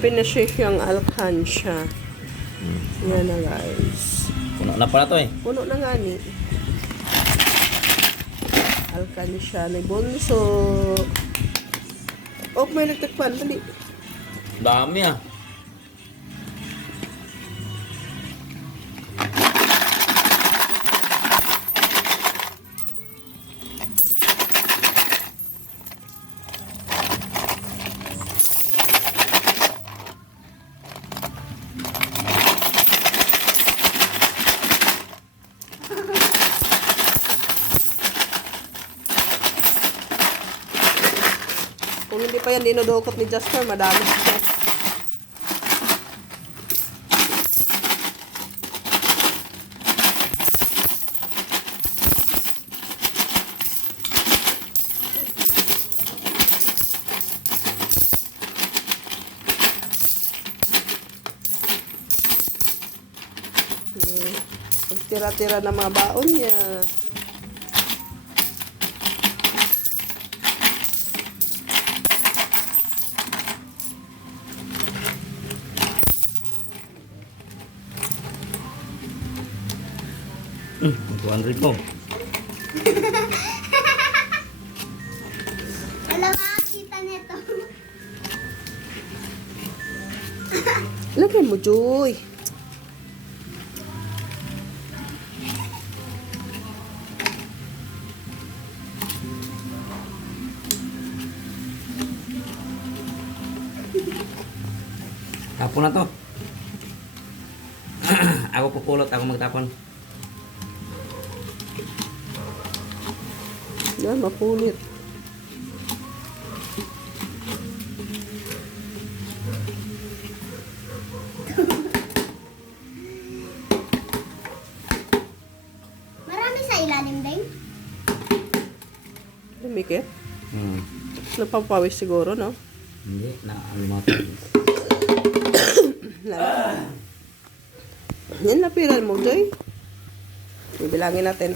Pinashish yung Alkansya. Yan na guys. Puno na pala to eh. Puno na nga ni. Alkansya ni Bunso. Oh, may nagtagpan. Dali. Dami ah. Kung hindi pa yan dinudukot ni Jasper, madami siya. Pagtira-tira ng mga baon niya. Ang 200 mo. Wala makakita nito. Lagyan mo, Joy. Tapon na to. Ako pupulot, ako magtapon. Yan, mapulit. Marami sa ilalim din. Lumikit. Hmm. Napapawis siguro, no? Hindi, ano mga to. Yan, napilan mo, Joy. Bibilangin natin.